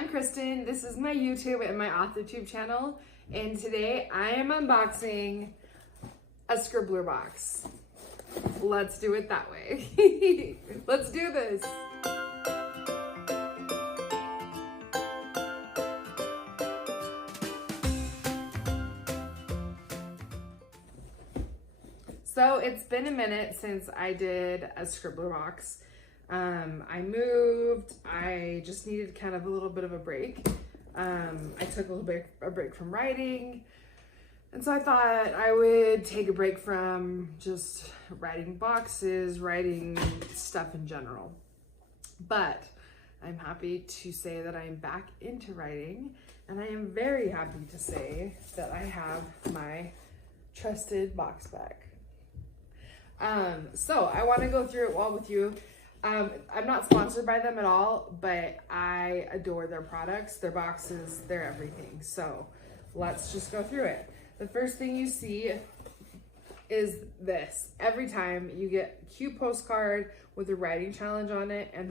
I'm Kristen. This is my YouTube and my AuthorTube channel, and today I am unboxing a Scribbler box. Let's do it that way. Let's do this. So it's been a minute since I did a Scribbler box. I moved, I just needed kind of a little bit of a break. I took a break from writing, and so I thought I would take a break from just writing boxes, writing stuff in general. But I'm happy to say that I'm back into writing, and I am very happy to say that I have my trusted box back. So I want to go through it all with you. I'm not sponsored by them at all, but I adore their products, their boxes, their everything. So let's just go through it. The first thing you see is this. Every time you get a cute postcard with a writing challenge on it and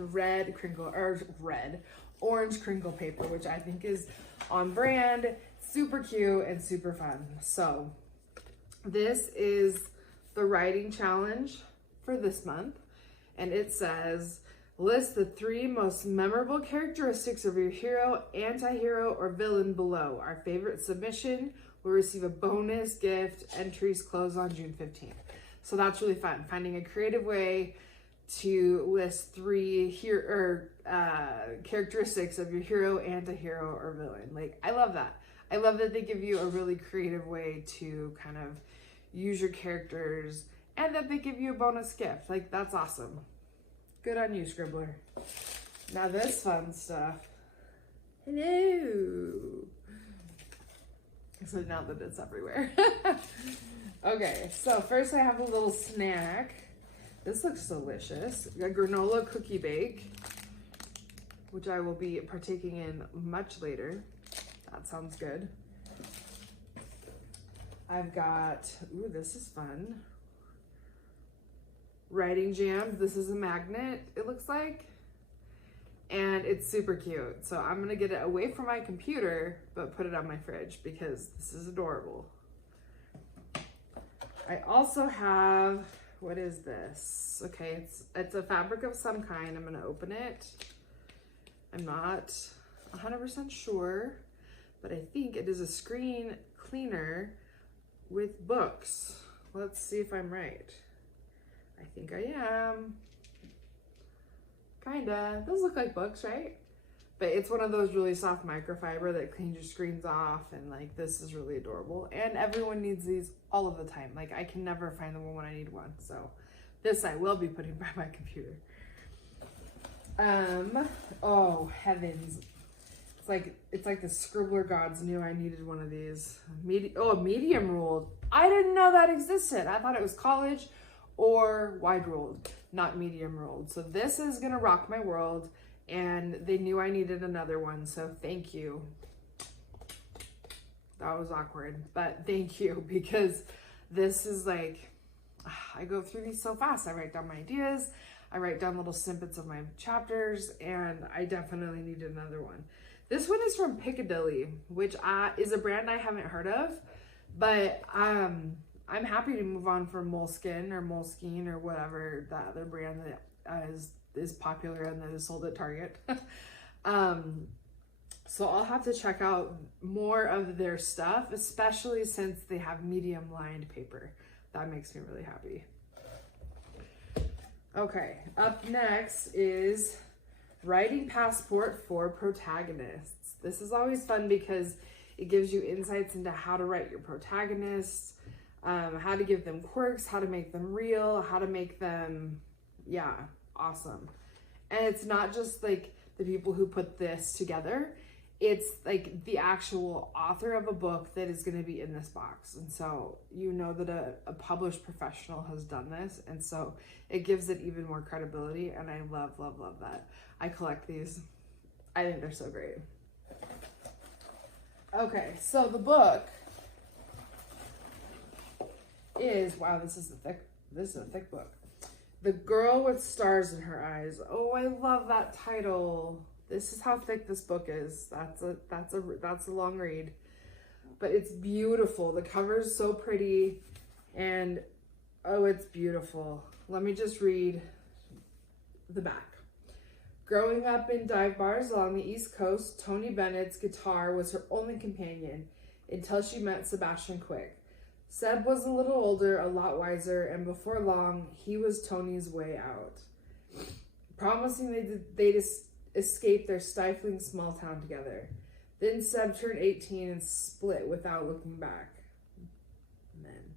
orange crinkle paper, which I think is on brand, super cute and super fun. So this is the writing challenge for this month. And it says, list the 3 most memorable characteristics of your hero, anti-hero, or villain below. Our favorite submission will receive a bonus gift. Entries close on June 15th. So that's really fun, finding a creative way to list 3 characteristics of your hero, anti-hero, or villain. Like, I love that. I love that they give you a really creative way to kind of use your characters, and that they give you a bonus gift. Like, that's awesome. Good on you, Scribbler. Now this fun stuff. Hello. So now that it's everywhere. Okay, so first I have a little snack. This looks delicious. A granola cookie bake, which I will be partaking in much later. That sounds good. I've got, ooh, this is fun. Writing jams. This is a magnet, it looks like. And it's super cute. So I'm gonna get it away from my computer, but put it on my fridge because this is adorable. I also have, what is this? Okay, it's a fabric of some kind. I'm gonna open it. I'm not 100% sure, but I think it is a screen cleaner with books. Let's see if I'm right. I think I am. Kinda. Those look like books, right? But it's one of those really soft microfiber that cleans your screens off, and like, this is really adorable. And everyone needs these all of the time. Like, I can never find the one when I need one. So this I will be putting by my computer. Oh heavens. It's like the Scribbler gods knew I needed one of these. Medium ruled. I didn't know that existed. I thought it was college or wide ruled, not medium ruled. So this is gonna rock my world, and they knew I needed another one, so thank you. That was awkward, but thank you, because this is like, I go through these so fast. I write down my ideas, I write down little snippets of my chapters, and I definitely needed another one. This one is from Piccadilly, which is a brand I haven't heard of, but I'm happy to move on from Moleskine or whatever that other brand that is popular and that is sold at Target. So I'll have to check out more of their stuff, especially since they have medium lined paper. That makes me really happy. Okay, up next is Writing Passport for Protagonists. This is always fun because it gives you insights into how to write your protagonists, how to give them quirks, how to make them real, how to make them, yeah, awesome. And it's not just like the people who put this together, it's like the actual author of a book that is going to be in this box. And so you know that a published professional has done this, and so it gives it even more credibility, and I love, love, love that. I collect these. I think they're so great. Okay, so the book is, wow, this is a thick book. The Girl with Stars in Her Eyes. Oh, I love that title. This is how thick this book is. That's a long read, but it's beautiful. The cover is so pretty, and oh, it's beautiful. Let me just read the back. Growing up in dive bars along the East Coast, Toni Bennett's guitar was her only companion until she met Sebastian Quick. Seb was a little older, a lot wiser, and before long, he was Toni's way out. Promising they'd escape their stifling small town together. Then Seb turned 18 and split without looking back. Men.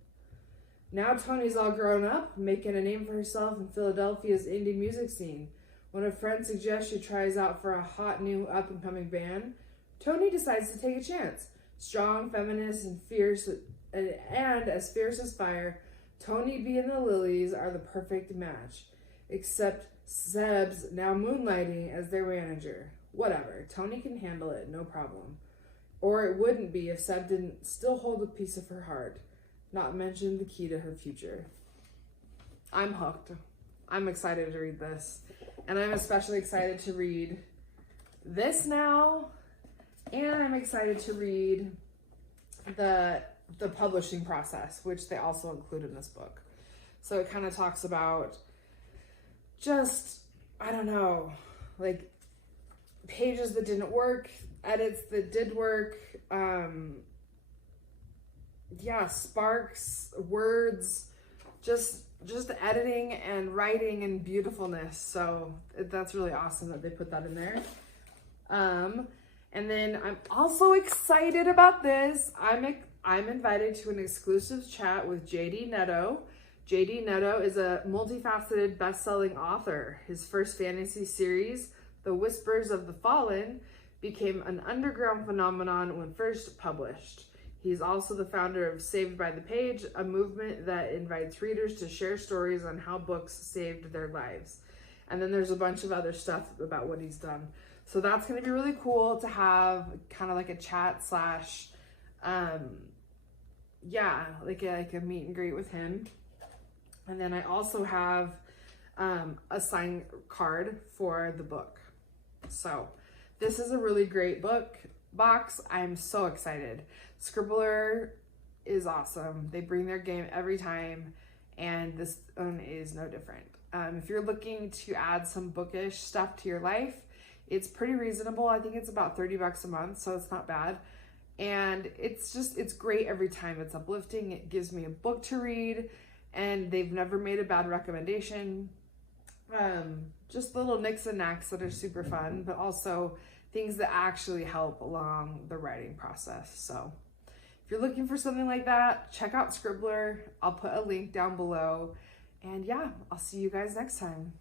Now Toni's all grown up, making a name for herself in Philadelphia's indie music scene. When a friend suggests she tries out for a hot new up-and-coming band, Toni decides to take a chance. Strong, feminist, and fierce, and as fierce as fire, Toni B and the Lilies are the perfect match. Except Seb's now moonlighting as their manager. Whatever, Toni can handle it, no problem. Or it wouldn't be if Seb didn't still hold a piece of her heart, not mention the key to her future. I'm hooked. I'm excited to read this. And I'm especially excited to read this now. And I'm excited to read the publishing process, which they also include in this book. So it kind of talks about just, I don't know, like pages that didn't work, edits that did work, sparks, words, just editing and writing and beautifulness. So that's really awesome that they put that in there. And then I'm also excited about this. I'm invited to an exclusive chat with JD Netto. JD Netto is a multifaceted best-selling author. His first fantasy series, The Whispers of the Fallen, became an underground phenomenon when first published. He's also the founder of Saved by the Page, a movement that invites readers to share stories on how books saved their lives. And then there's a bunch of other stuff about what he's done. So that's going to be really cool to have kind of like a chat slash, like a meet and greet with him. And then I also have a sign card for the book. So this is a really great box. I'm so excited. Scribbler is awesome. They bring their game every time, and this one is no different. If you're looking to add some bookish stuff to your life, it's pretty reasonable. I think it's about $30 a month, so it's not bad. And it's great every time. It's uplifting. It gives me a book to read, and they've never made a bad recommendation. Just little nicks and knacks that are super fun, but also things that actually help along the writing process. So if you're looking for something like that, check out Scribbler. I'll put a link down below. And yeah, I'll see you guys next time.